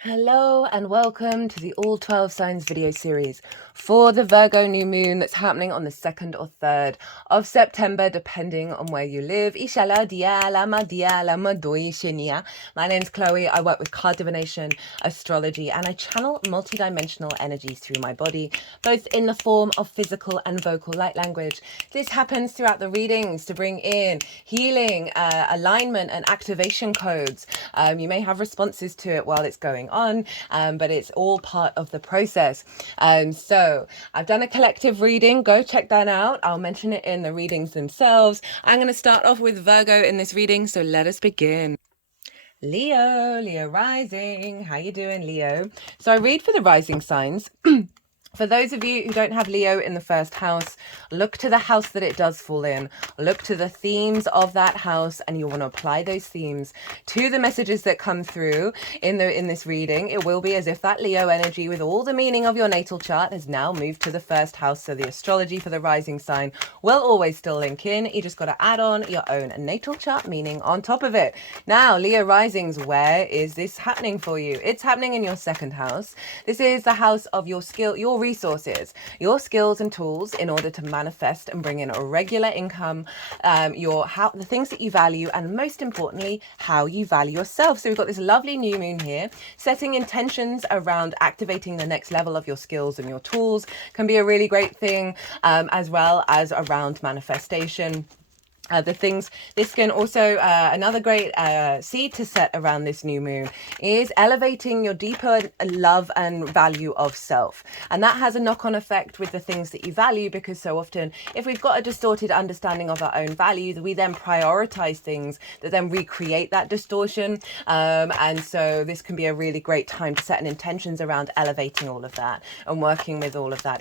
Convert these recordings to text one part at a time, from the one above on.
Hello and welcome to the All 12 Signs video series for the Virgo new moon that's happening on the 2nd or 3rd of September, depending on where you live. My name's Chloe. I work with card divination, astrology, and I channel multidimensional energies through my body, both in the form of physical and vocal light language. This happens throughout the readings to bring in healing, alignment, and activation codes. You may have responses to it while it's going on, but it's all part of the process. So I've done a collective reading. Go check that out. I'll mention it in the readings themselves. I'm going to start off with Virgo in this reading, so let us begin. Leo rising. How you doing, Leo? So I read for the rising signs. For those of you who don't have Leo in the first house, look to the house that it does fall in. Look to the themes of that house, and you want to apply those themes to the messages that come through in this reading. It will be as if that Leo energy with all the meaning of your natal chart has now moved to the first house. So the astrology for the rising sign will always still link in. You just got to add on your own natal chart meaning on top of it. Now, Leo risings, where is this happening for you? It's happening in your second house. This is the house of your skill, your resources, your skills and tools in order to manifest and bring in a regular income, the things that you value, and most importantly, how you value yourself. So we've got this lovely new moon here, setting intentions around activating the next level of your skills and your tools can be a really great thing, as well as around manifestation. This can also, another great seed to set around this new moon is elevating your deeper love and value of self. And that has a knock-on effect with the things that you value, because so often if we've got a distorted understanding of our own value, we then prioritize things that then recreate that distortion. And so this can be a really great time to set an intentions around elevating all of that and working with all of that.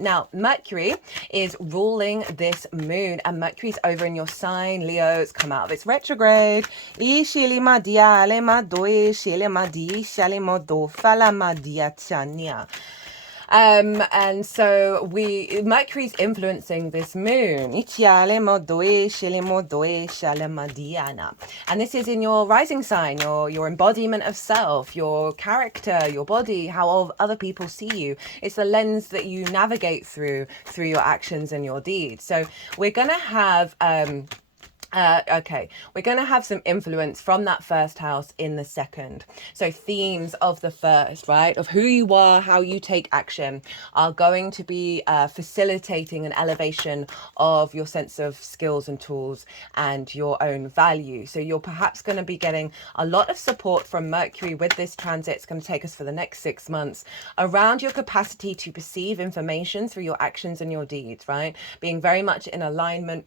Now, Mercury is ruling this moon, and Mercury's over in your sign, Leo. It's come out of its retrograde. And so Mercury's influencing this moon. And this is in your rising sign, your embodiment of self, your character, your body, how other people see you. It's the lens that you navigate through your actions and your deeds. So we're going to have we're going to have some influence from that first house in the second. So themes of the first, right, of who you are, how you take action, are going to be facilitating an elevation of your sense of skills and tools and your own value. So you're perhaps going to be getting a lot of support from Mercury with this transit. It's going to take us for the next 6 months around your capacity to perceive information through your actions and your deeds, right? Being very much in alignment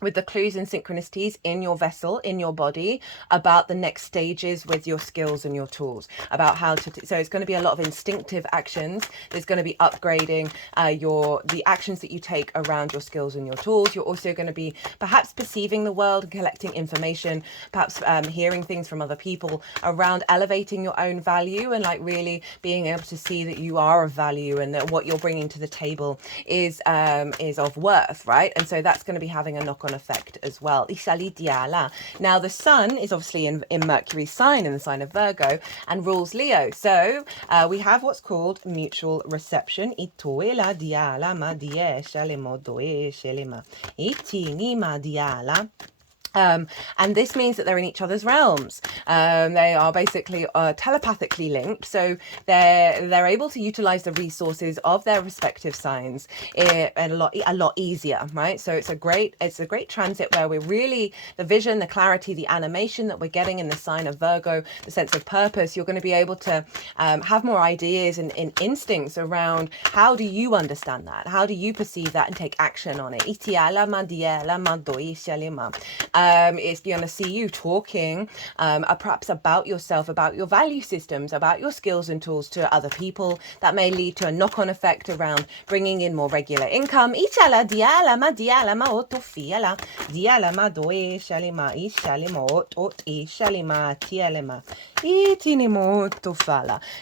with the clues and synchronicities in your vessel, in your body, about the next stages with your skills and your tools, about how to, so it's going to be a lot of instinctive actions. There's going to be upgrading the actions that you take around your skills and your tools. You're also going to be perhaps perceiving the world and collecting information, perhaps hearing things from other people around elevating your own value, and like really being able to see that you are of value and that what you're bringing to the table is of worth, right? And so that's going to be having a knock-on effect as well. Now the sun is obviously in Mercury's sign, in the sign of Virgo, and rules Leo. So we have what's called mutual reception. And this means that they're in each other's realms. They are basically telepathically linked, so they're able to utilize the resources of their respective signs a lot easier, right? So it's a great transit where we're really, the vision, the clarity, the animation that we're getting in the sign of Virgo, the sense of purpose. You're going to be able to have more ideas and instincts around how do you understand that, how do you perceive that and take action on it. It's going to see you talking perhaps about yourself, about your value systems, about your skills and tools to other people. That may lead to a knock-on effect around bringing in more regular income.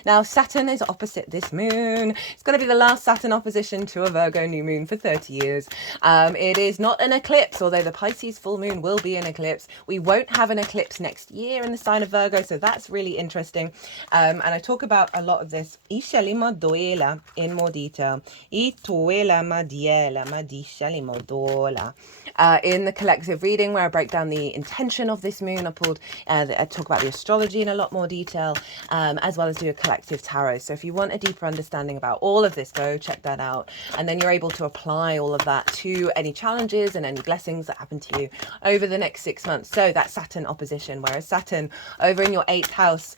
Now Saturn is opposite this moon. It's going to be the last Saturn opposition to a Virgo new moon for 30 years. It is not an eclipse, although the Pisces full moon will be an eclipse. We won't have an eclipse next year in the sign of Virgo, so that's really interesting. And I talk about a lot of this in more detail. In the collective reading, where I break down the intention of this moon, I talk about the astrology in a lot more detail, as well as do a collective tarot. So if you want a deeper understanding about all of this, go check that out. And then you're able to apply all of that to any challenges and any blessings that happen to you over the next 6 months. So that Saturn opposition, whereas Saturn over in your 8th house,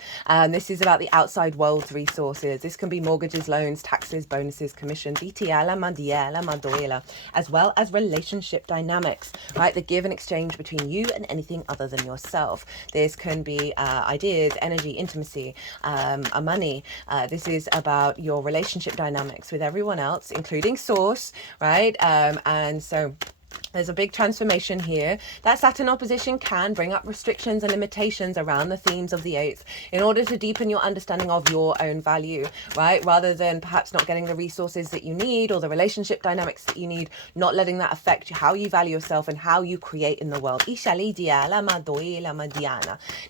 this is about the outside world's resources. This can be mortgages, loans, taxes, bonuses, commissions, as well as relationship dynamics, right? The give and exchange between you and anything other than yourself. This can be ideas, energy, intimacy, money. This is about your relationship dynamics with everyone else, including source, right? And so there's a big transformation here. That Saturn opposition can bring up restrictions and limitations around the themes of the 8th in order to deepen your understanding of your own value, right? Rather than perhaps not getting the resources that you need or the relationship dynamics that you need, not letting that affect how you value yourself and how you create in the world.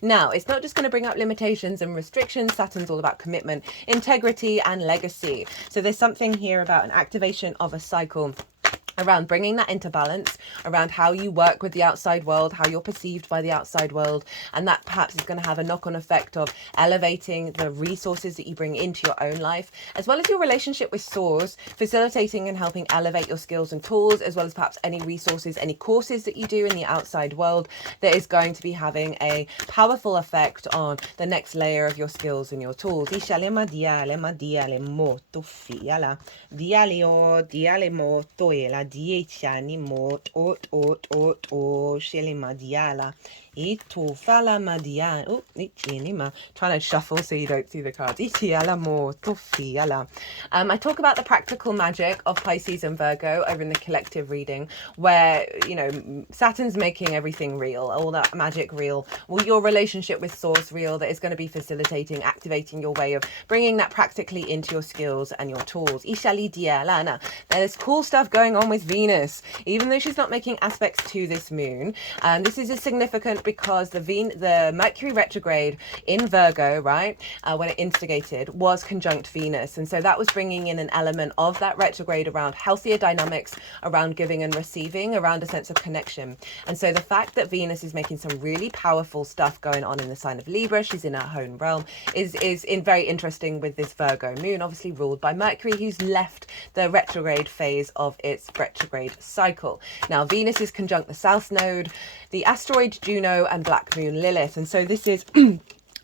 Now, it's not just going to bring up limitations and restrictions. Saturn's all about commitment, integrity, and legacy. So there's something here about an activation of a cycle around bringing that into balance, around how you work with the outside world, how you're perceived by the outside world, and that perhaps is going to have a knock-on effect of elevating the resources that you bring into your own life, as well as your relationship with source, facilitating and helping elevate your skills and tools, as well as perhaps any resources, any courses that you do in the outside world that is going to be having a powerful effect on the next layer of your skills and your tools. Trying to shuffle so you don't see the cards. I talk about the practical magic of Pisces and Virgo over in the collective reading, where, you know, Saturn's making everything real, all that magic real, well, your relationship with source real, that is going to be facilitating, activating your way of bringing that practically into your skills and your tools. There's cool stuff going on with Venus, even though she's not making aspects to this moon. This is significant because the Mercury retrograde in Virgo, right, when it instigated, was conjunct Venus. And so that was bringing in an element of that retrograde around healthier dynamics, around giving and receiving, around a sense of connection. And so the fact that Venus is making some really powerful stuff going on in the sign of Libra, she's in her home realm, is very interesting with this Virgo moon, obviously ruled by Mercury, who's left the retrograde phase of its retrograde cycle. Now, Venus is conjunct the South Node, the asteroid Juno, and Black Moon Lilith. And so this is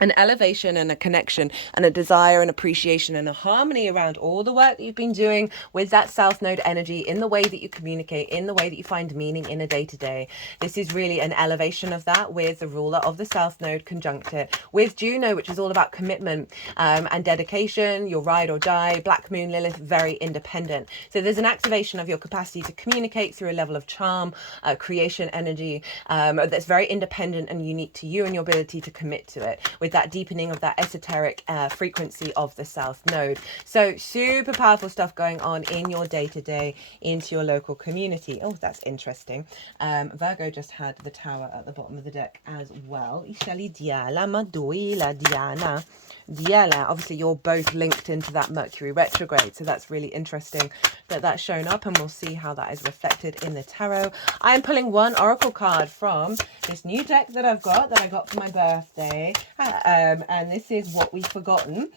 an elevation and a connection and a desire and appreciation and a harmony around all the work that you've been doing with that South Node energy, in the way that you communicate, in the way that you find meaning in a day-to-day. This is really an elevation of that with the ruler of the South Node conjunct it with Juno, which is all about commitment and dedication, your ride or die. Black Moon Lilith, very independent. So there's an activation of your capacity to communicate through a level of charm, creation energy that's very independent and unique to you, and your ability to commit to it, with that deepening of that esoteric frequency of the South Node. So super powerful stuff going on in your day-to-day, into your local community. Oh, that's interesting. Virgo just had the Tower at the bottom of the deck as well. Obviously you're both linked into that Mercury retrograde, so that's really interesting that that's shown up, and we'll see how that is reflected in the tarot. I am pulling one oracle card from this new deck that I got for my birthday, and this is What We've Forgotten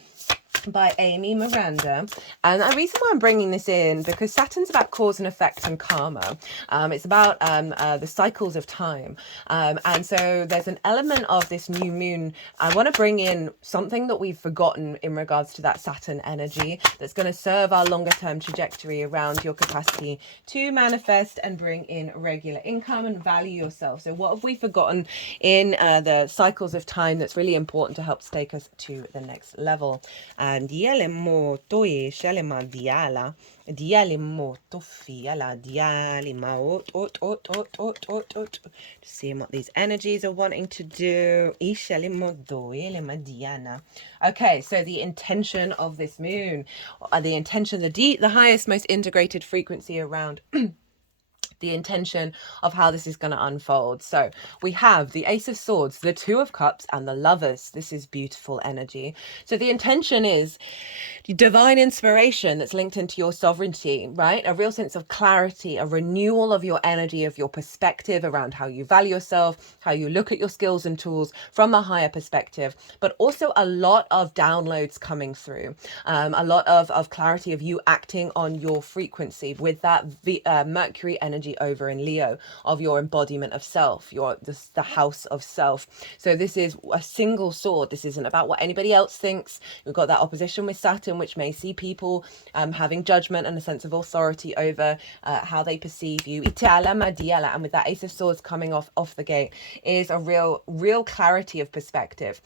by Amy Miranda. And the reason why I'm bringing this in, because Saturn's about cause and effect and karma. It's about the cycles of time. And so there's an element of this new moon. I want to bring in something that we've forgotten in regards to that Saturn energy that's going to serve our longer term trajectory around your capacity to manifest and bring in regular income and value yourself. So what have we forgotten in the cycles of time that's really important to help take us to the next level? And diale moto e shalema diala diale moto fiala diale maot ot. Seeing what these energies are wanting to do. Okay, so the intention of this moon, the intention, the highest, most integrated frequency around the intention of how this is going to unfold. So we have the Ace of Swords, the Two of Cups, and the Lovers. This is beautiful energy. So the intention is divine inspiration that's linked into your sovereignty, right? A real sense of clarity, a renewal of your energy, of your perspective around how you value yourself, how you look at your skills and tools from a higher perspective, but also a lot of downloads coming through, a lot of clarity of you acting on your frequency with that Mercury energy over in Leo, of your embodiment of self, the house of self. So this is a single sword. This isn't about what anybody else thinks. We've got that opposition with Saturn, which may see people having judgment and a sense of authority over how they perceive you. And with that Ace of Swords coming off the gate is a real clarity of perspective,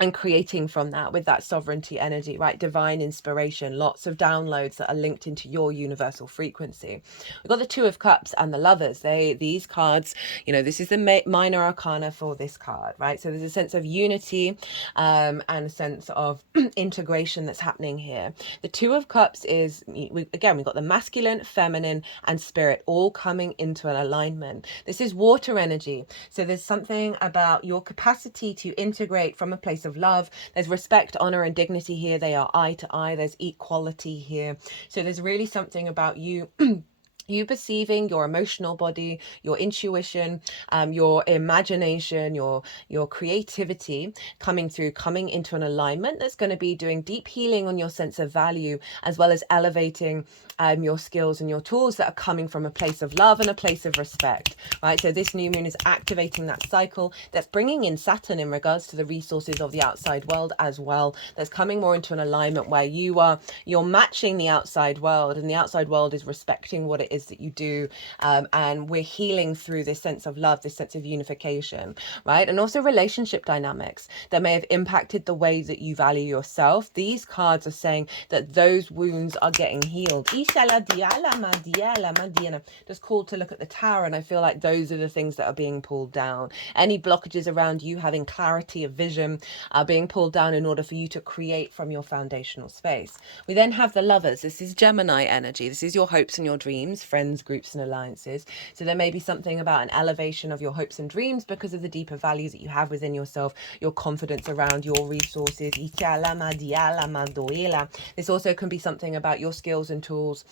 and creating from that with that sovereignty energy, right? Divine inspiration, lots of downloads that are linked into your universal frequency. We've got the Two of Cups and the Lovers. These cards, this is the minor arcana for this card, right? So there's a sense of unity and a sense of integration that's happening here. The Two of Cups is, we've got the masculine, feminine, and spirit all coming into an alignment. This is water energy. So there's something about your capacity to integrate from a place of love. There's respect, honor, and dignity here. They are eye to eye. There's equality here. So there's really something about you you perceiving your emotional body, your intuition, your imagination, your creativity coming into an alignment that's going to be doing deep healing on your sense of value, as well as elevating your skills and your tools that are coming from a place of love and a place of respect, right? So this new moon is activating that cycle that's bringing in Saturn in regards to the resources of the outside world as well. That's coming more into an alignment where you're matching the outside world, and the outside world is respecting what it is that you do, and we're healing through this sense of love, this sense of unification, right? And also relationship dynamics that may have impacted the way that you value yourself. These cards are saying that those wounds are getting healed. Just called to look at the Tower, and I feel like those are the things that are being pulled down. Any blockages around you having clarity of vision are being pulled down in order for you to create from your foundational space. We then have the Lovers. This is Gemini energy. This is your hopes and your dreams, friends, groups, and alliances. So there may be something about an elevation of your hopes and dreams because of the deeper values that you have within yourself, your confidence around your resources. This also can be something about your skills and tools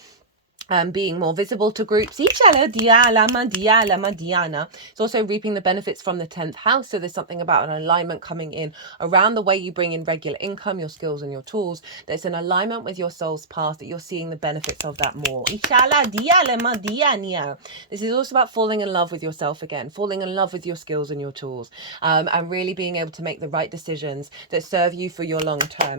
being more visible to groups. It's also reaping the benefits from the 10th house. So there's something about an alignment coming in around the way you bring in regular income, your skills and your tools. There's an alignment with your soul's path that you're seeing the benefits of that more. This is also about falling in love with yourself again, falling in love with your skills and your tools, and really being able to make the right decisions that serve you for your long term.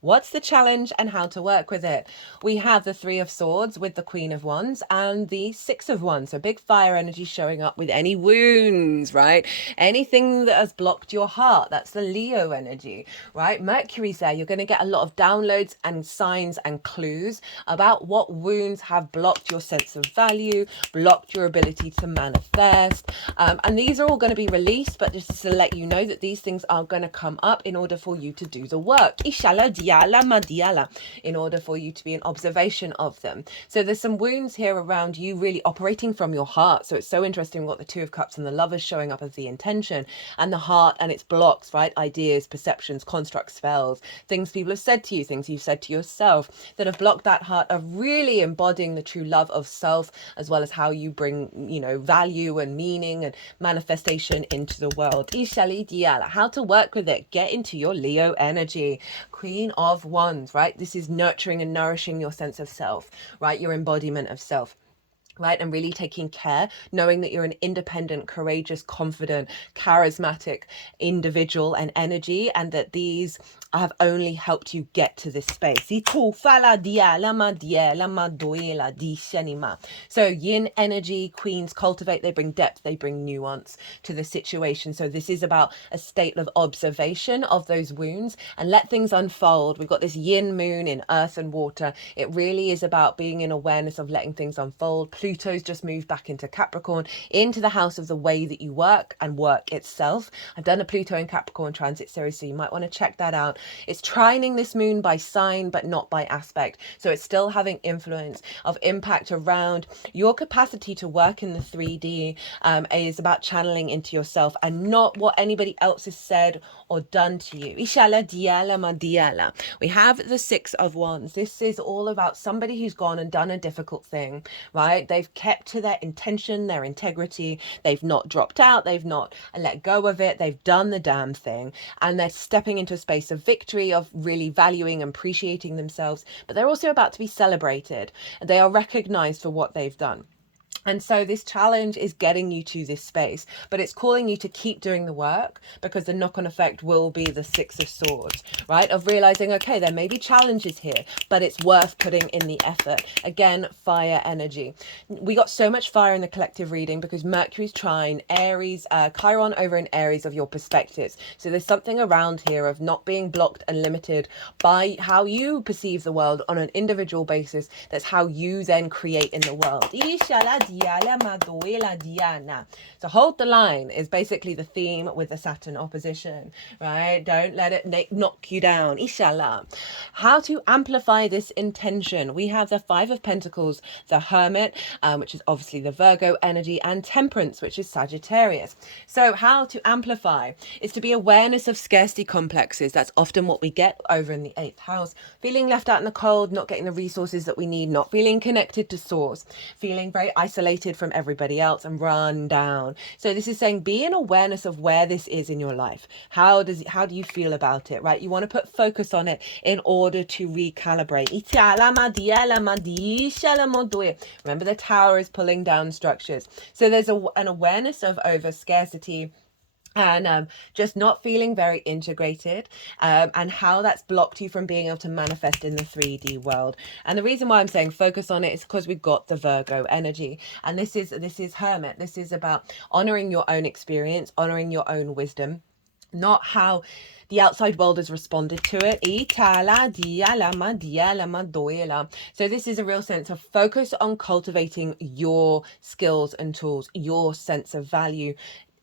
What's the challenge and how to work with it? We have the Three of Swords with the Queen of Wands and the Six of Wands. So big fire energy showing up with any wounds, right? Anything that has blocked your heart. That's the Leo energy, right? Mercury's there. You're going to get a lot of downloads and signs and clues about what wounds have blocked your sense of value, blocked your ability to manifest. And these are all going to be released, but just to let you know that these things are going to come up in order for you to do the work. In order for you to be in observation of them. So there's some wounds here around you really operating from your heart. So it's so interesting. We've got the Two of Cups and the Lovers showing up as the intention, and the heart and its blocks, right? Ideas, perceptions, constructs, spells, things people have said to you, things you've said to yourself that have blocked that heart of really embodying the true love of self, as well as how you bring, value and meaning and manifestation into the world. How to work with it. Get into your Leo energy. Queen of Wands, right? This is nurturing and nourishing your sense of self, right? Your embodiment of self. Right, and really taking care, knowing that you're an independent, courageous, confident, charismatic individual and energy, and that these have only helped you get to this space. So yin energy, queens cultivate, they bring depth, they bring nuance to the situation. So this is about a state of observation of those wounds and let things unfold. We've got this yin moon in earth and water. It really is about being in awareness of letting things unfold. Pluto's just moved back into Capricorn, into the house of the way that you work and work itself. I've done a Pluto in Capricorn transit series, so you might want to check that out. It's trining this moon by sign, but not by aspect. So it's still having influence of impact around your capacity to work in the 3D. Is about channeling into yourself and not what anybody else has said or done to you. Ishala diala madiala. We have the 6 of Wands. This is all about somebody who's gone and done a difficult thing, right? They've kept to their intention, their integrity. They've not dropped out. They've not let go of it. They've done the damn thing. And they're stepping into a space of victory, of really valuing and appreciating themselves. But they're also about to be celebrated. They are recognized for what they've done. And so this challenge is getting you to this space, but it's calling you to keep doing the work, because the knock-on effect will be the 6 of Swords, right? Of realizing, okay, there may be challenges here, but it's worth putting in the effort. Again, fire energy. We got so much fire in the collective reading because Mercury's trine Aries, Chiron over in Aries of your perspectives. So there's something around here of not being blocked and limited by how you perceive the world on an individual basis. That's how you then create in the world. So hold the line is basically the theme with the Saturn opposition, right? Don't let it knock you down. Inshallah. How to amplify this intention? We have the 5 of Pentacles, the Hermit, which is obviously the Virgo energy, and Temperance, which is Sagittarius. So how to amplify is to be awareness of scarcity complexes. That's often what we get over in the 8th house. Feeling left out in the cold, not getting the resources that we need, not feeling connected to source, feeling very isolated from everybody else and run down. So this is saying be in awareness of where this is in your life. How do you feel about it, right? You want to put focus on it in order to recalibrate. Remember, the Tower is pulling down structures. So there's an awareness of over scarcity and just not feeling very integrated, and how that's blocked you from being able to manifest in the 3D world. And the reason why I'm saying focus on it is because we've got the Virgo energy, and this is Hermit. This is about honoring your own experience, honoring your own wisdom, not how the outside world has responded to it. So this is a real sense of focus on cultivating your skills and tools, your sense of value,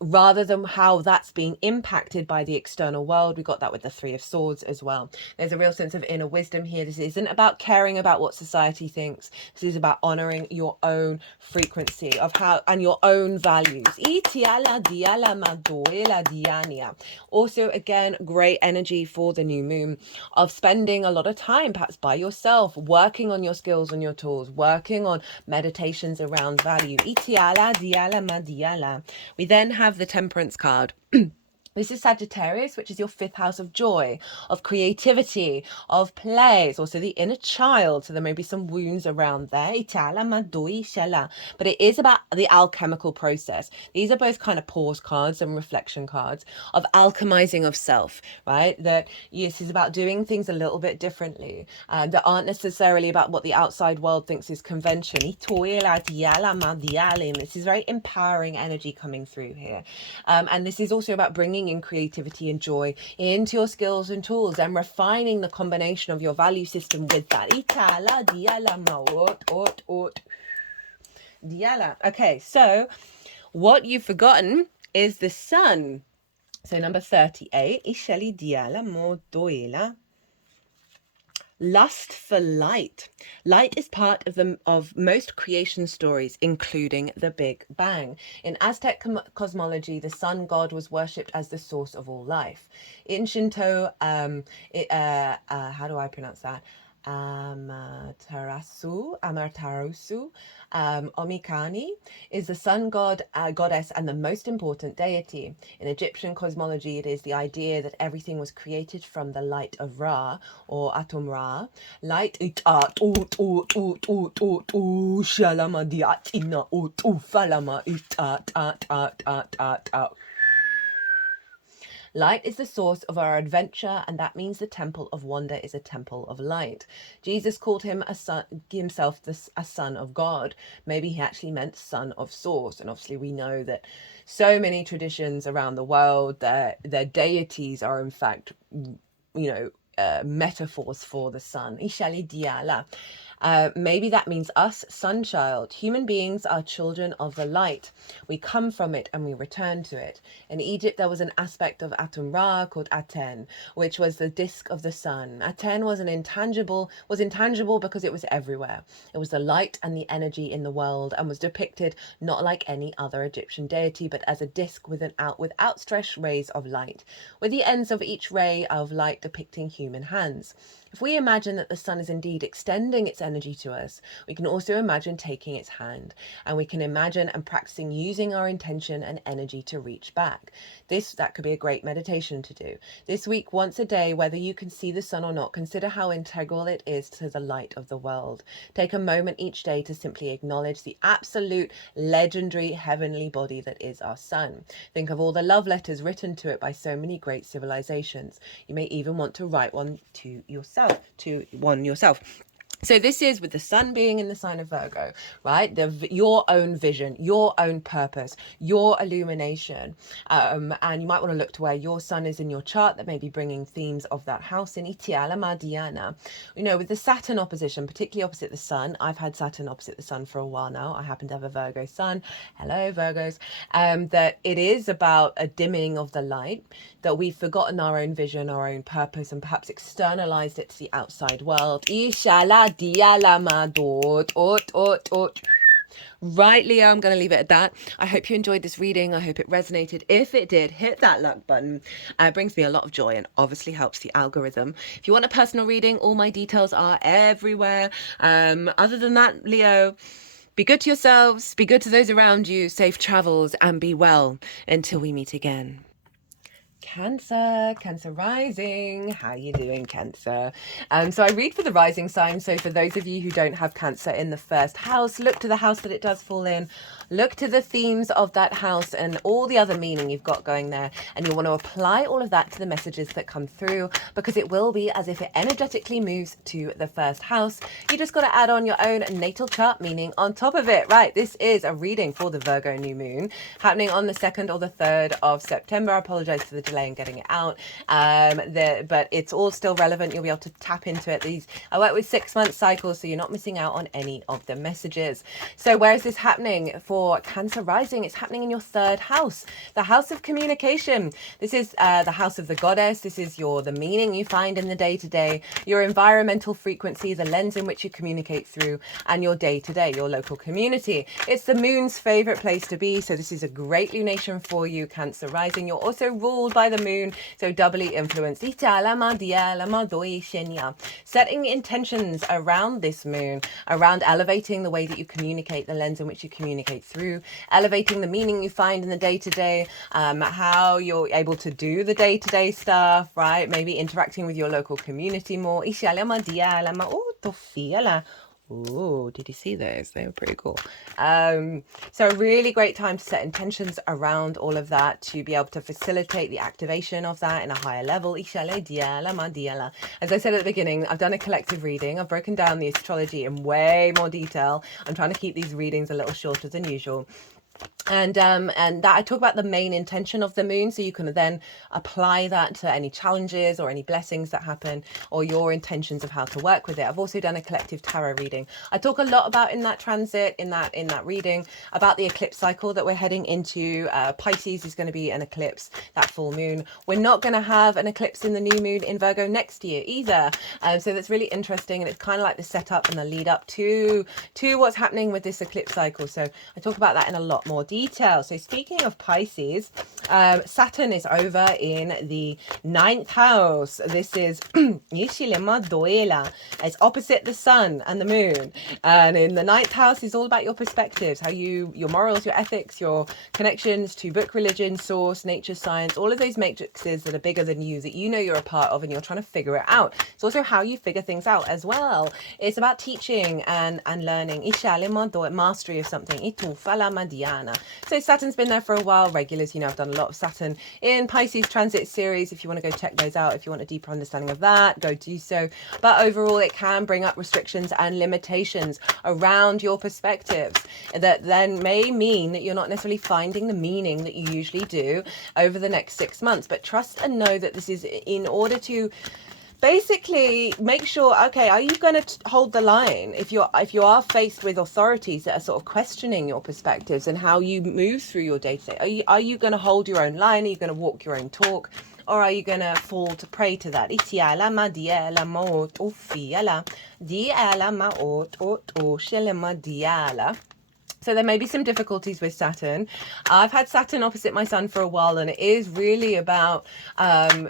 rather than how that's being impacted by the external world. We got that with the 3 of Swords as well. There's a real sense of inner wisdom here. This isn't about caring about what society thinks. This is about honoring your own frequency of how and your own values. Also, again, great energy for the new moon of spending a lot of time perhaps by yourself, working on your skills and your tools, working on meditations around value. We then have the Temperance card. This is Sagittarius, which is your 5th house of joy, of creativity, of play. It's also the inner child, so there may be some wounds around there. But it is about the alchemical process. These are both kind of pause cards and reflection cards of alchemizing of self, right? That this is about doing things a little bit differently, that aren't necessarily about what the outside world thinks is convention. This is very empowering energy coming through here. And this is also about bringing in creativity and joy into your skills and tools and refining the combination of your value system with that. Okay, so what you've forgotten is the sun. So number 38. Lust for light. Light is part of most creation stories, including the Big Bang. In Aztec cosmology, the sun god was worshipped as the source of all life. In Shinto, how do I pronounce that? Amaterasu, Omikani is the sun god, goddess, and the most important deity. In Egyptian cosmology, it is the idea that everything was created from the light of Ra, or Atum Ra. Light Light is the source of our adventure, and that means the temple of wonder is a temple of light. Jesus called himself a son of God. Maybe he actually meant son of source. And obviously we know that so many traditions around the world, their deities are in fact, metaphors for the sun. Maybe that means us, sun child. Human beings are children of the light. We come from it and we return to it. In Egypt, there was an aspect of Atum Ra called Aten, which was the disk of the sun. Aten was intangible because it was everywhere. It was the light and the energy in the world, and was depicted not like any other Egyptian deity, but as a disk with outstretched rays of light, with the ends of each ray of light depicting human hands. If we imagine that the sun is indeed extending its energy to us, we can also imagine taking its hand, and we can imagine and practicing using our intention and energy to reach back. That could be a great meditation to do. This week, once a day, whether you can see the sun or not, consider how integral it is to the light of the world. Take a moment each day to simply acknowledge the absolute legendary heavenly body that is our sun. Think of all the love letters written to it by so many great civilizations. You may even want to write one to yourself. So this is with the sun being in the sign of Virgo, right? Your own vision, your own purpose, your illumination. And you might want to look to where your sun is in your chart that may be bringing themes of that house in Itiala Madiana. You know, with the Saturn opposition, particularly opposite the sun, I've had Saturn opposite the sun for a while now. I happen to have a Virgo sun. Hello, Virgos. That it is about a dimming of the light, that we've forgotten our own vision, our own purpose, and perhaps externalized it to the outside world. Right, Leo, I'm going to leave it at that. I hope you enjoyed this reading. I hope it resonated. If it did, hit that luck button. It brings me a lot of joy and obviously helps the algorithm. If you want a personal reading, all my details are everywhere. Other than that, Leo, be good to yourselves, be good to those around you, safe travels, and be well until we meet again. Cancer rising. How you doing, Cancer? So I read for the rising sign. So for those of you who don't have Cancer in the first house, look to the house that it does fall in. Look to the themes of that house and all the other meaning you've got going there. And you want to apply all of that to the messages that come through, because it will be as if it energetically moves to the first house. You just got to add on your own natal chart meaning on top of it. Right, this is a reading for the Virgo new moon happening on the 2nd or the 3rd of September. I apologize for the delay in getting it out, but it's all still relevant. You'll be able to tap into it. I work with 6-month cycles, so you're not missing out on any of the messages. So where is this happening for Cancer rising? It's happening in your 3rd house, the house of communication. This is the house of the goddess. This is the meaning you find in the day-to-day, your environmental frequency, the lens in which you communicate through, and your day-to-day, your local community. It's the moon's favorite place to be, so this is a great lunation for you, Cancer rising. You're also ruled by the moon, so doubly influenced. Setting intentions around this moon, around elevating the way that you communicate, the lens in which you communicate through, elevating the meaning you find in the day-to-day, how you're able to do the day-to-day stuff, right? Maybe interacting with your local community more. Oh, did you see those? They were pretty cool. So a really great time to set intentions around all of that, to be able to facilitate the activation of that in a higher level. As I said at the beginning, I've done a collective reading. I've broken down the astrology in way more detail. I'm trying to keep these readings a little shorter than usual. And that I talk about the main intention of the moon, so you can then apply that to any challenges or any blessings that happen, or your intentions of how to work with it. I've also done a collective tarot reading. I talk a lot about in that transit, in that reading, about the eclipse cycle that we're heading into. Pisces is going to be an eclipse, that full moon. We're not going to have an eclipse in the new moon in Virgo next year either. So that's really interesting, and it's kind of like the setup and the lead up to what's happening with this eclipse cycle. So I talk about that in a lot more detail. So speaking of Pisces, Saturn is over in the 9th house. This is it's opposite the sun and the moon, and in the 9th house is all about your perspectives, how your morals, your ethics, your connections to book, religion, source, nature, science, all of those matrices that are bigger than you, that you know you're a part of, and you're trying to figure it out. It's also how you figure things out as well. It's about teaching and learning, mastery of something. So Saturn's been there for a while. Regulars, I've done a lot of Saturn in Pisces transit series. If you want to go check those out, if you want a deeper understanding of that, go do so. But overall, it can bring up restrictions and limitations around your perspectives that then may mean that you're not necessarily finding the meaning that you usually do over the next 6 months. But trust and know that this is in order to basically make sure, okay, are you going to hold the line if you are faced with authorities that are sort of questioning your perspectives and how you move through your day-to-day? Are you going to hold your own line? Are you going to walk your own talk? Or are you going to fall to prey to that? So there may be some difficulties with Saturn. I've had Saturn opposite my sun for a while, and it is really about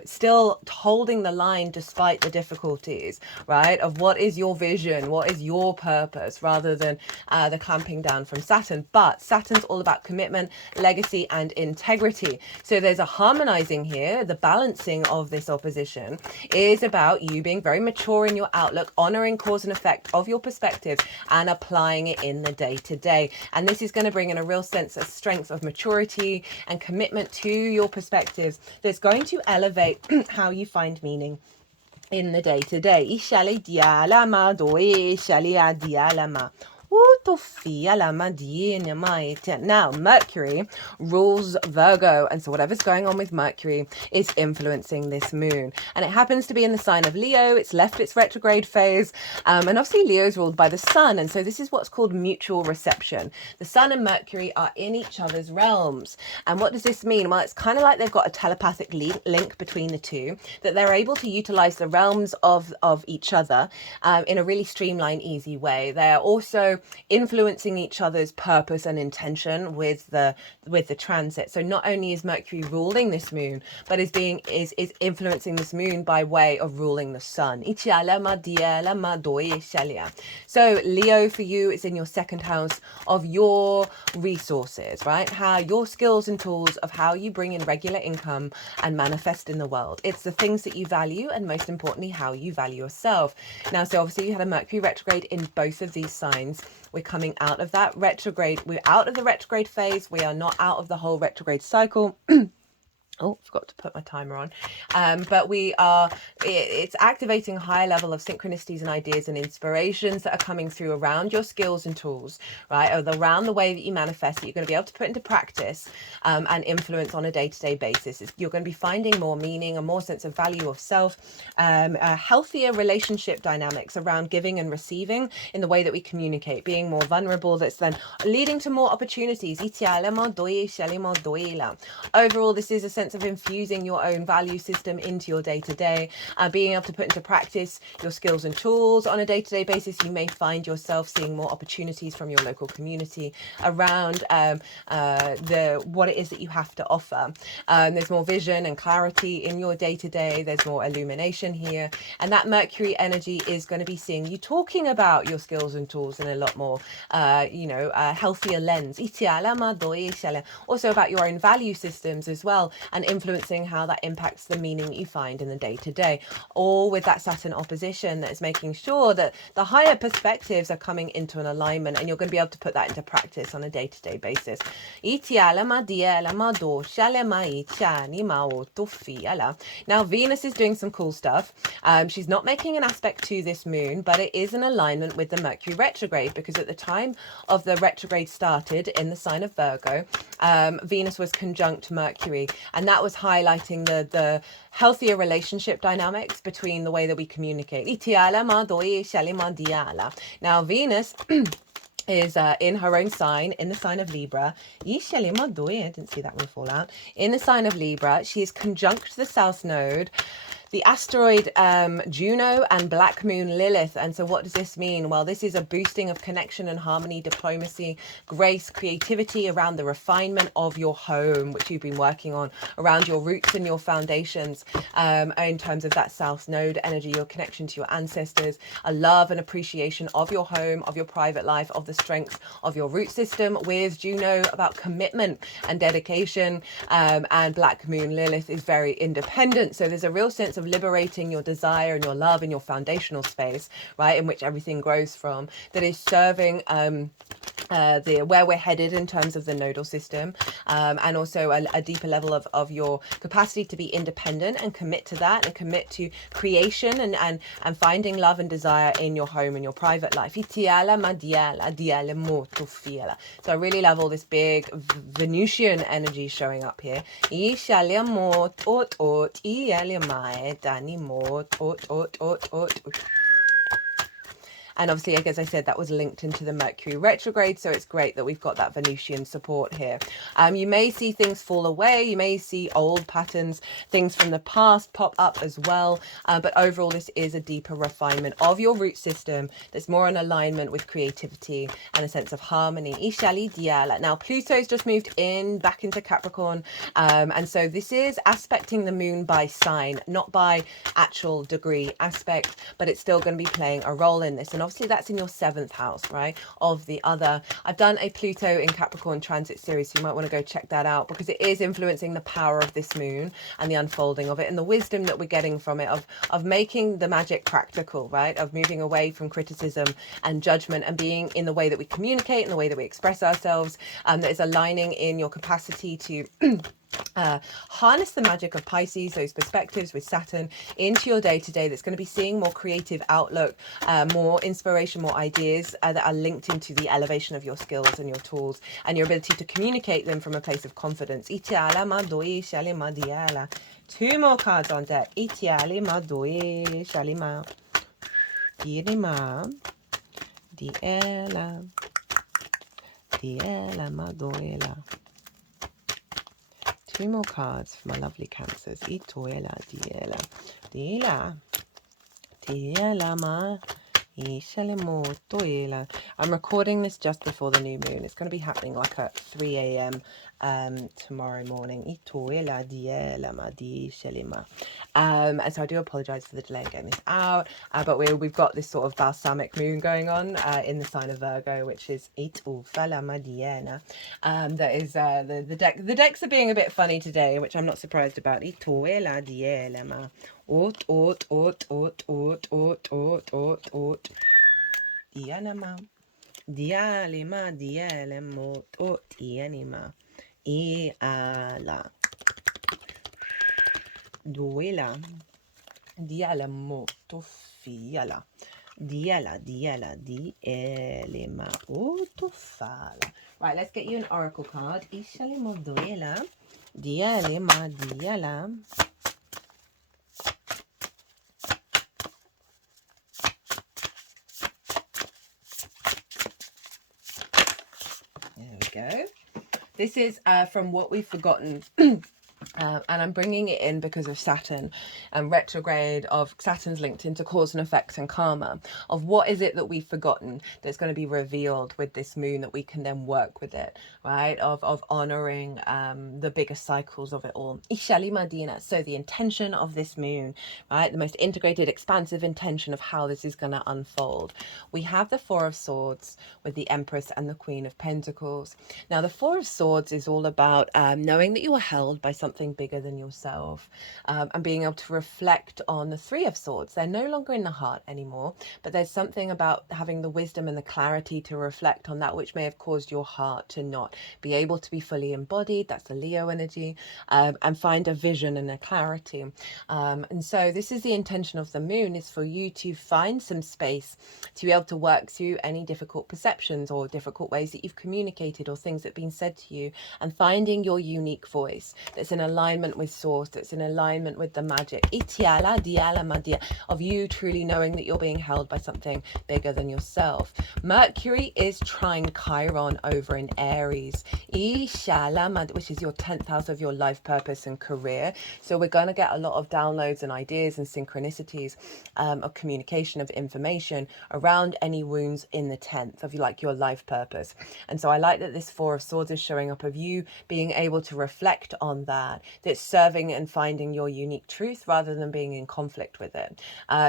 still holding the line despite the difficulties, right? Of what is your vision, what is your purpose, rather than the clamping down from Saturn. But Saturn's all about commitment, legacy, and integrity. So there's a harmonizing here. The balancing of this opposition is about you being very mature in your outlook, honoring cause and effect of your perspective, and applying it in the day-to-day. And this is going to bring in a real sense of strength, of maturity and commitment to your perspectives that's going to elevate how you find meaning in the day-to-day. Now, Mercury rules Virgo, and so whatever's going on with Mercury is influencing this moon. And it happens to be in the sign of Leo. It's left its retrograde phase, and obviously Leo's ruled by the sun, and so this is what's called mutual reception. The sun and Mercury are in each other's realms. And what does this mean? Well, it's kind of like they've got a telepathic link between the two, that they're able to utilize the realms of each other in a really streamlined, easy way. They're also influencing each other's purpose and intention with the transit. So not only is Mercury ruling this moon, but is influencing this moon by way of ruling the sun. So Leo for you is in your second house of your resources, right? How your skills and tools of how you bring in regular income and manifest in the world. It's the things that you value, and most importantly, how you value yourself. Now, so obviously you had a Mercury retrograde in both of these signs. We're coming out of that retrograde. We're out of the retrograde phase. We are not out of the whole retrograde cycle. Oh, forgot to put my timer on. But it's activating a higher level of synchronicities and ideas and inspirations that are coming through around your skills and tools, right? Or around the way that you manifest, that you're going to be able to put into practice and influence on a day-to-day basis. You're going to be finding more meaning, a more sense of value of self, healthier relationship dynamics around giving and receiving in the way that we communicate, being more vulnerable, that's then leading to more opportunities. Overall, this is a sense of infusing your own value system into your day-to-day, being able to put into practice your skills and tools on a day-to-day basis. You may find yourself seeing more opportunities from your local community around what it is that you have to offer. There's more vision and clarity in your day-to-day. There's more illumination here, and that Mercury energy is going to be seeing you talking about your skills and tools in a lot more healthier lens. Also about your own value systems as well, and influencing how that impacts the meaning you find in the day-to-day, all with that Saturn opposition that is making sure that the higher perspectives are coming into an alignment, and you're going to be able to put that into practice on a day-to-day basis. Now Venus is doing some cool stuff. She's not making an aspect to this moon, but it is an alignment with the Mercury retrograde, because at the time of the retrograde started in the sign of Virgo, Venus was conjunct Mercury, and that was highlighting the healthier relationship dynamics between the way that we communicate. Now Venus is in her own sign, in the sign of Libra. I didn't see that one fall out. In the sign of Libra, she is conjunct the South Node, the asteroid Juno, and Black Moon Lilith. And so what does this mean? Well, this is a boosting of connection and harmony, diplomacy, grace, creativity around the refinement of your home, which you've been working on, around your roots and your foundations, in terms of that South Node energy, your connection to your ancestors, a love and appreciation of your home, of your private life, of the strength of your root system, with Juno about commitment and dedication, and Black Moon Lilith is very independent. So there's a real sense of liberating your desire and your love in your foundational space, right, in which everything grows from, that is serving where we're headed in terms of the nodal system, and also a deeper level of your capacity to be independent and commit to that, and commit to creation and finding love and desire in your home and your private life. So I really love all this big Venusian energy showing up here. And obviously, like, as I said, that was linked into the Mercury retrograde, so it's great that we've got that Venusian support here. You may see things fall away, you may see old patterns, things from the past pop up as well, but overall this is a deeper refinement of your root system that's more in alignment with creativity and a sense of harmony. Now Pluto's just moved back into Capricorn, and so this is aspecting the moon by sign, not by actual degree aspect, but it's still going to be playing a role in this. And obviously that's in your 7th house, right, of the other. I've done a Pluto in Capricorn transit series, so you might want to go check that out, because it is influencing the power of this moon and the unfolding of it and the wisdom that we're getting from it, of making the magic practical, right, of moving away from criticism and judgment and being in the way that we communicate and the way that we express ourselves, that is aligning in your capacity to harness the magic of Pisces, those perspectives with Saturn, into your day-to-day. That's going to be seeing more creative outlook, more inspiration, more ideas that are linked into the elevation of your skills and your tools and your ability to communicate them from a place of confidence. 2 more cards on deck. Two more cards for my lovely Cancers. I'm recording this just before the new moon. It's going to be happening like at 3 a.m. Tomorrow morning. And so I do apologize for the delay in getting this out, but we've got this sort of balsamic moon going on in the sign of Virgo, which is that is the decks are being a bit funny today, which I'm not surprised about. Duela, diala moto fiala, diala, dielema autofala. Right, let's get you an oracle card. Ishalimo duela, dielema diala. There we go. This is from What We've Forgotten. And I'm bringing it in because of Saturn and retrograde, of Saturn's linked into cause and effect and karma, of what is it that we've forgotten that's going to be revealed with this moon, that we can then work with it, right, of honoring the bigger cycles of it all. Ishali Madina. So the intention of this moon, right, the most integrated, expansive intention of how this is going to unfold. We have the Four of Swords with the Empress and the Queen of Pentacles. Now the Four of Swords is all about knowing that you are held by something bigger than yourself, and being able to reflect on the Three of Swords. They're no longer in the heart anymore, but there's something about having the wisdom and the clarity to reflect on that which may have caused your heart to not be able to be fully embodied. That's the Leo energy, and find a vision and a clarity. And so this is the intention of the moon, is for you to find some space to be able to work through any difficult perceptions or difficult ways that you've communicated or things that have been said to you, and finding your unique voice that's in alignment with source, that's in alignment with the magic of you truly knowing that you're being held by something bigger than yourself. Mercury is trine Chiron over in Aries, which is your 10th house of your life purpose and career. So we're going to get a lot of downloads and ideas and synchronicities of communication, of information around any wounds in the 10th of your life purpose. And so I like that this Four of Swords is showing up, of you being able to reflect on that's serving and finding your unique truth rather than being in conflict with it.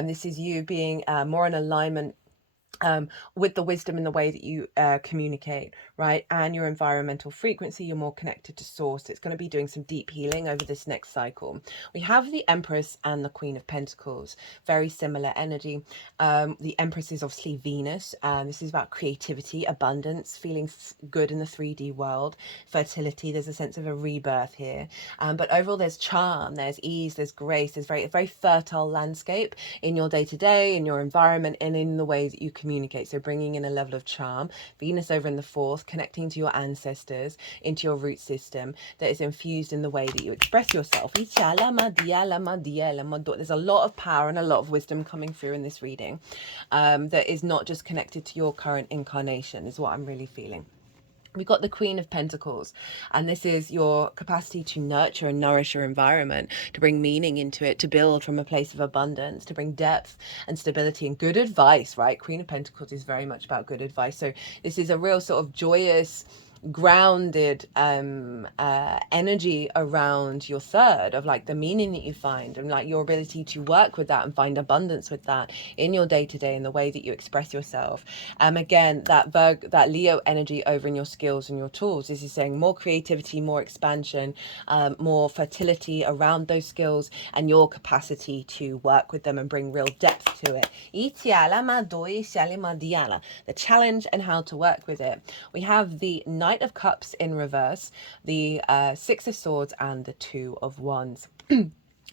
This is you being more in alignment with the wisdom in the way that you communicate, right? And your environmental frequency, you're more connected to source. It's going to be doing some deep healing over this next cycle. We have the Empress and the Queen of Pentacles, very similar energy. The Empress is obviously Venus, and this is about creativity, abundance, feeling good in the 3D world, fertility. There's a sense of a rebirth here. But overall, there's charm, there's ease, there's grace, there's a very fertile landscape in your day-to-day, in your environment, and in the way that you communicate. So bringing in a level of charm. Venus over in the 4th, connecting to your ancestors, into your root system, that is infused in the way that you express yourself. There's a lot of power and a lot of wisdom coming through in this reading, that is not just connected to your current incarnation, is what I'm really feeling. We've got the Queen of Pentacles, and this is your capacity to nurture and nourish your environment, to bring meaning into it, to build from a place of abundance, to bring depth and stability and good advice, right? Queen of Pentacles is very much about good advice. So this is a real sort of joyous, grounded energy around your third, of like the meaning that you find and like your ability to work with that and find abundance with that in your day-to-day, in the way that you express yourself. Again, that Leo energy over in your skills and your tools. This is saying more creativity, more expansion, more fertility around those skills and your capacity to work with them and bring real depth to it. The challenge and how to work with it. We have the Knight of Cups in reverse, the Six of Swords, and the Two of Wands.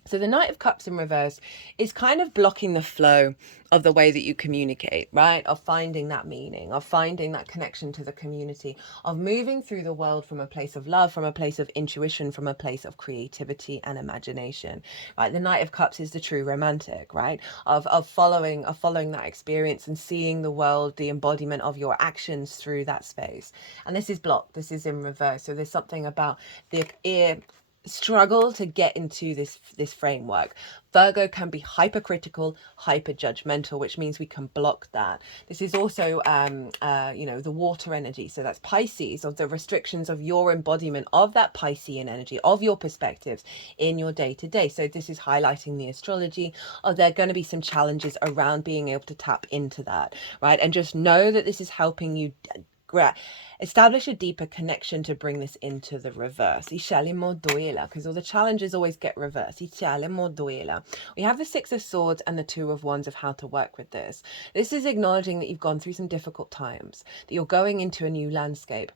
So the Knight of Cups in reverse is kind of blocking the flow of the way that you communicate, right? Of finding that meaning, of finding that connection to the community, of moving through the world from a place of love, from a place of intuition, from a place of creativity and imagination, right? The Knight of Cups is the true romantic, right? Of following that experience and seeing the world, the embodiment of your actions through that space. And this is blocked. This is in reverse. So there's something about the struggle to get into this framework. Virgo can be hypercritical, hyper judgmental, which means we can block that. This is also the water energy, so that's Pisces, of the restrictions of your embodiment of that Piscean energy, of your perspectives in your day-to-day. So this is highlighting the astrology of there are going to be some challenges around being able to tap into that, right? And just know that this is helping you establish a deeper connection to bring this into the reverse. Because all the challenges always get reversed. We have the Six of Swords and the Two of Wands of how to work with this. This is acknowledging that you've gone through some difficult times, that you're going into a new landscape.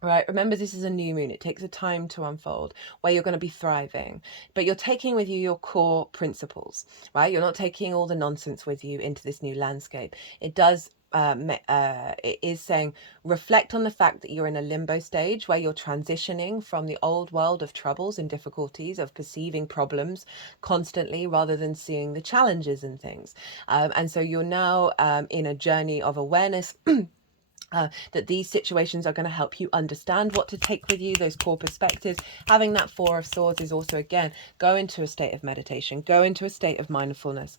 Right, remember this is a new moon. It takes a time to unfold where you're going to be thriving, but you're taking with you your core principles, right? You're not taking all the nonsense with you into this new landscape. It does it is saying reflect on the fact that you're in a limbo stage where you're transitioning from the old world of troubles and difficulties, of perceiving problems constantly rather than seeing the challenges and things, and so you're now in a journey of awareness. That these situations are going to help you understand what to take with you, those core perspectives. Having that Four of Swords is also, again, go into a state of meditation, go into a state of mindfulness,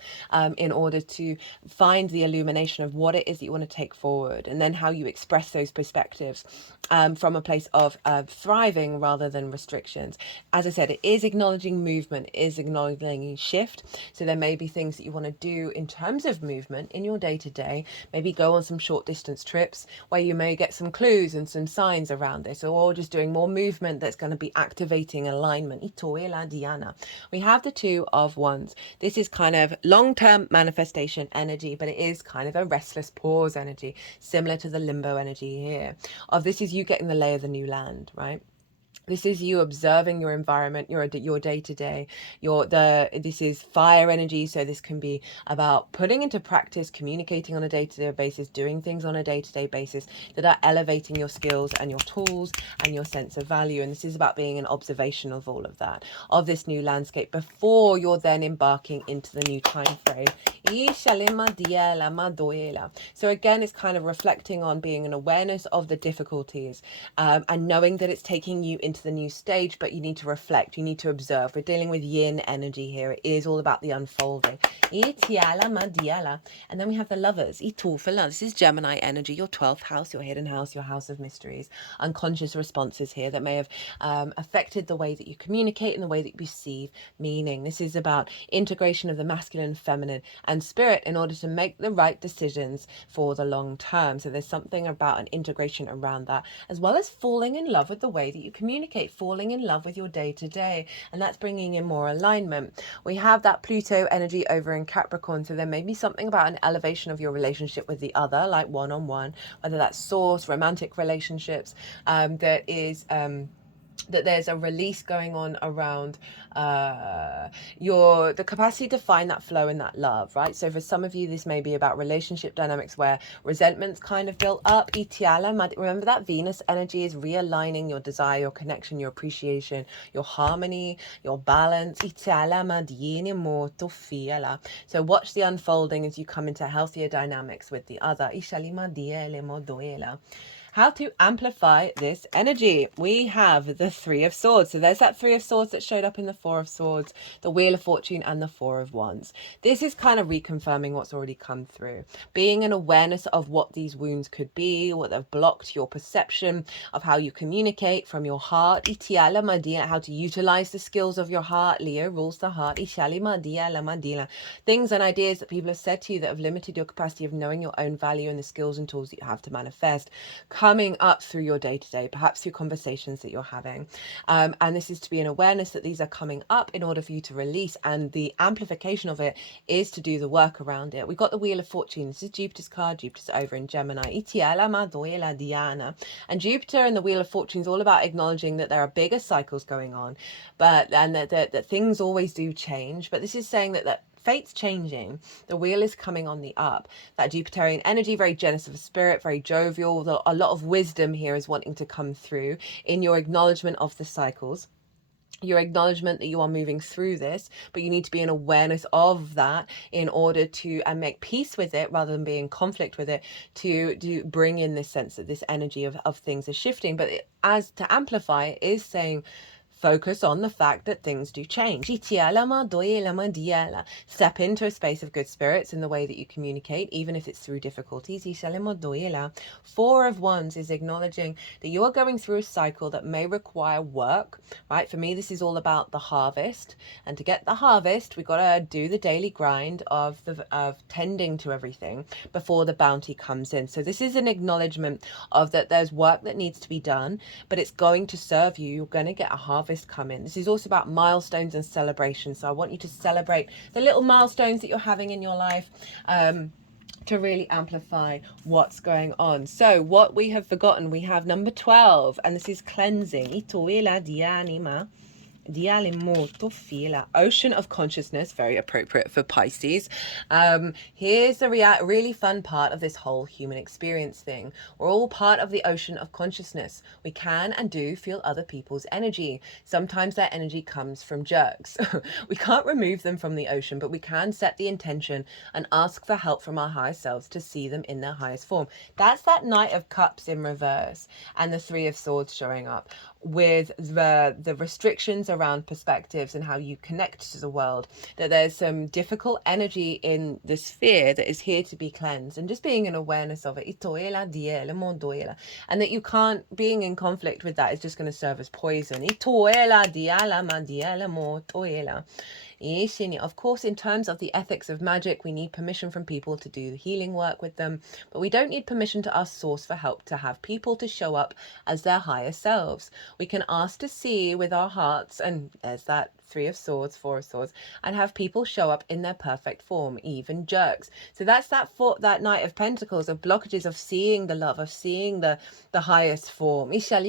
in order to find the illumination of what it is that you want to take forward, and then how you express those perspectives from a place of thriving rather than restrictions. As I said, it is acknowledging movement, it is acknowledging shift. So there may be things that you want to do in terms of movement in your day-to-day. Maybe go on some short distance trips where you may get some clues and some signs around this, or just doing more movement that's going to be activating alignment. We have the Two of Wands. This is kind of long-term manifestation energy, but it is kind of a restless pause energy, similar to the limbo energy here. Of this is you getting the lay of the new land, right? This is you observing your environment, your day-to-day. This is fire energy, so this can be about putting into practice, communicating on a day-to-day basis, doing things on a day-to-day basis that are elevating your skills and your tools and your sense of value. And this is about being an observation of all of that, of this new landscape, before you're then embarking into the new time frame. So again, it's kind of reflecting on being an awareness of the difficulties, and knowing that it's taking you into into the new stage, but you need to reflect, you need to observe. We're dealing with yin energy here. It is all about the unfolding. And then we have the lovers. This is Gemini energy, your 12th house, your hidden house, your house of mysteries, unconscious responses here that may have affected the way that you communicate and the way that you perceive meaning. This is about integration of the masculine, feminine, and spirit in order to make the right decisions for the long term. So there's something about an integration around that, as well as falling in love with the way that you communicate, falling in love with your day to day, and that's bringing in more alignment. We have that Pluto energy over in Capricorn, so there may be something about an elevation of your relationship with the other, like one-on-one, whether that's source, romantic relationships, that there's a release going on around the capacity to find that flow and that love, right? So for some of you, this may be about relationship dynamics where resentment's kind of built up. Remember that Venus energy is realigning your desire, your connection, your appreciation, your harmony, your balance. So watch the unfolding as you come into healthier dynamics with the other. How to amplify this energy. We have the Three of Swords. So there's that Three of Swords that showed up in the Four of Swords, the Wheel of Fortune, and the Four of Wands. This is kind of reconfirming what's already come through. Being an awareness of what these wounds could be, what they've blocked your perception of how you communicate from your heart. How to utilize the skills of your heart. Leo rules the heart. Things and ideas that people have said to you that have limited your capacity of knowing your own value and the skills and tools that you have to manifest, coming up through your day-to-day, perhaps through conversations that you're having. And this is to be an awareness that these are coming up in order for you to release, and the amplification of it is to do the work around it. We've got the Wheel of Fortune. This is Jupiter's card. Jupiter's over in Gemini. And Jupiter and the Wheel of Fortune is all about acknowledging that there are bigger cycles going on, and that things always do change. But this is saying that fate's changing. The wheel is coming on the up. That Jupiterian energy, very generous of spirit, very jovial. A lot of wisdom here is wanting to come through in your acknowledgement of the cycles, your acknowledgement that you are moving through this, but you need to be in awareness of that in order to make peace with it rather than be in conflict with it, to bring in this sense that this energy of things is shifting. But as to amplify it is saying, focus on the fact that things do change. Step into a space of good spirits in the way that you communicate, even if it's through difficulties. Four of Wands is acknowledging that you are going through a cycle that may require work, right? For me, this is all about the harvest. And to get the harvest, we've got to do the daily grind of tending to everything before the bounty comes in. So this is an acknowledgement of that there's work that needs to be done, but it's going to serve you. You're going to get a harvest come in. This is also about milestones and celebration. So I want you to celebrate the little milestones that you're having in your life, to really amplify what's going on. So what we have forgotten, we have number 12, and this is cleansing. Ocean of consciousness, very appropriate for Pisces. Here's the really fun part of this whole human experience thing. We're all part of the ocean of consciousness. We can and do feel other people's energy. Sometimes that energy comes from jerks. We can't remove them from the ocean, but we can set the intention and ask for help from our higher selves to see them in their highest form. That's that Knight of Cups in reverse and the Three of Swords showing up, with the restrictions around perspectives and how you connect to the world, that there's some difficult energy in the sphere that is here to be cleansed, and just being an awareness of it, and that you can't, being in conflict with that is just going to serve as poison. Of course, in terms of the ethics of magic, we need permission from people to do the healing work with them, but we don't need permission to ask Source for help to have people to show up as their higher selves. We can ask to see with our hearts, and there's that Three of Swords, Four of Swords, and have people show up in their perfect form, even jerks. So that's that Knight of Pentacles, of blockages of seeing the love, of seeing the highest form. So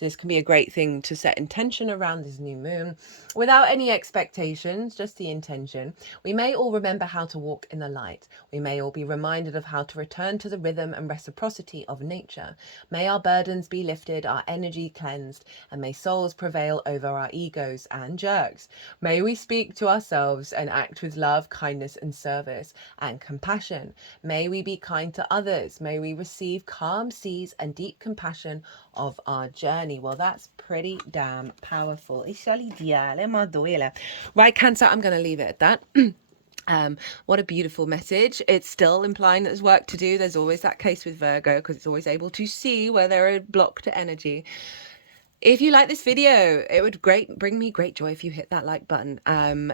this can be a great thing to set intention around this new moon without any expectations, just the intention. We may all remember how to walk in the light. We may all be reminded of how to return to the rhythm and reciprocity of nature. May our burdens be lifted, our energy cleansed, and may souls prevail prevail over our egos and jerks. May we speak to ourselves and act with love, kindness, and service and compassion. May we be kind to others. May we receive calm seas and deep compassion of our journey. Well, that's pretty damn powerful. Right, Cancer, I'm going to leave it at that. What a beautiful message. It's still implying that there's work to do. There's always that case with Virgo because it's always able to see where there are blocked energy. If you like this video, it would bring me great joy if you hit that like button.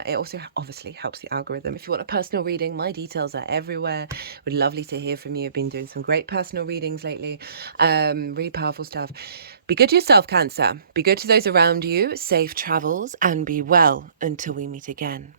It also obviously helps the algorithm. If you want a personal reading, my details are everywhere. Would lovely to hear from you. I've been doing some great personal readings lately. Really powerful stuff. Be good to yourself, Cancer. Be good to those around you. Safe travels and be well until we meet again.